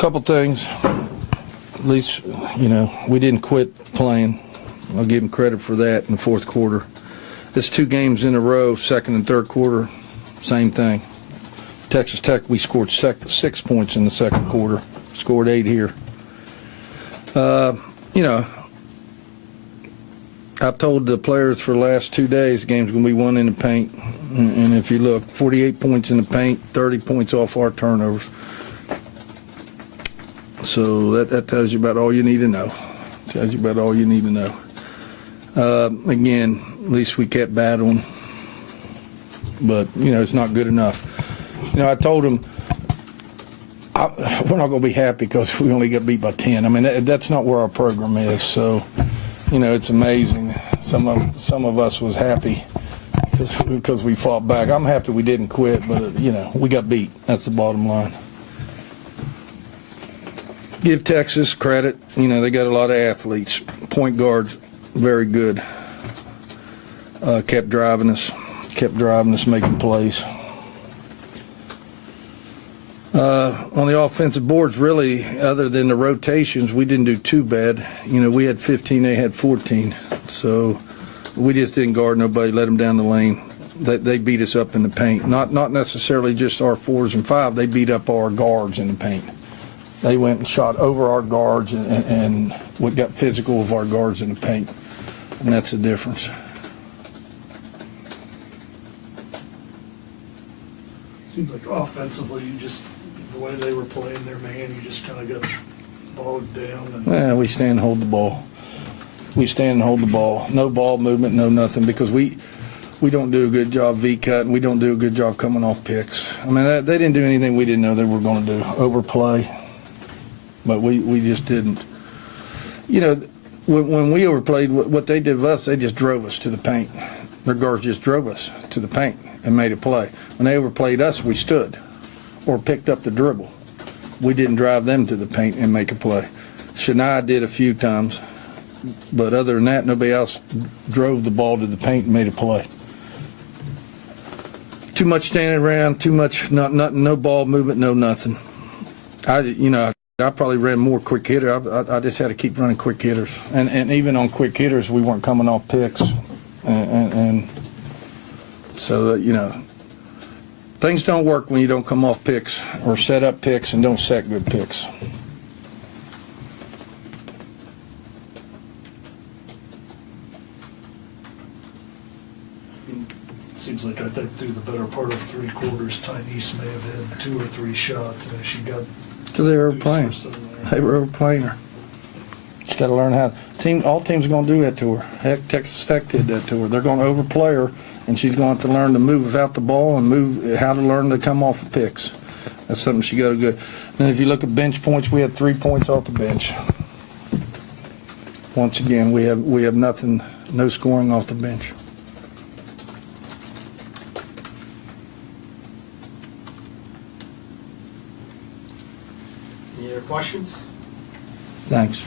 couple things. At least, we didn't quit playing. I'll give them credit for that in the fourth quarter. It's 2 games in a row, second and third quarter, same thing. Texas Tech, we scored 6 points in the second quarter, scored 8 here. I've told the players for the last 2 days the game's going to be won in the paint. And if you look, 48 points in the paint, 30 points off our turnovers. So that tells you about all you need to know. Tells you about all you need to know. Again, at least we kept battling. But, it's not good enough. I told them we're not going to be happy because we only got beat by 10. I mean, that's not where our program is. So, it's amazing. Some of us was happy because we fought back. I'm happy we didn't quit, but, we got beat. That's the bottom line. Give Texas credit. They got a lot of athletes. Point guards, very good. Kept driving us, making plays. On the offensive boards, really, other than the rotations, we didn't do too bad. We had 15, they had 14. So we just didn't guard nobody, let them down the lane. They beat us up in the paint. Not necessarily just our 4s and 5. They beat up our guards in the paint. They went and shot over our guards and what got physical with our guards in the paint. And that's the difference. Seems like offensively, the way they were playing their man, you just kind of got bogged down. Yeah, we stand and hold the ball. No ball movement, no nothing, because we don't do a good job V-cutting. We don't do a good job coming off picks. I mean, they didn't do anything we didn't know they were going to do. Overplay. But we just didn't. When we overplayed, what they did with us, they just drove us to the paint. Their guards just drove us to the paint and made a play. When they overplayed us, we stood or picked up the dribble. We didn't drive them to the paint and make a play. Shania did a few times, but other than that, nobody else drove the ball to the paint and made a play. Too much standing around, too much no ball movement, no nothing. I probably ran more quick hitter. I just had to keep running quick hitters, and even on quick hitters, we weren't coming off picks, and so things don't work when you don't come off picks or set up picks and don't set good picks. It seems like I think through the better part of 3 quarters, Tynese may have had 2 or 3 shots, and she got. Because they were overplaying. They were overplaying her. She's got to learn how. All teams are going to do that to her. Heck, Texas Tech did that to her. They're going to overplay her, and she's going to have to learn to move without the ball and how to learn to come off of picks. That's something she got to do. And if you look at bench points, we had 3 points off the bench. Once again, we have nothing, no scoring off the bench. Any other questions? Thanks.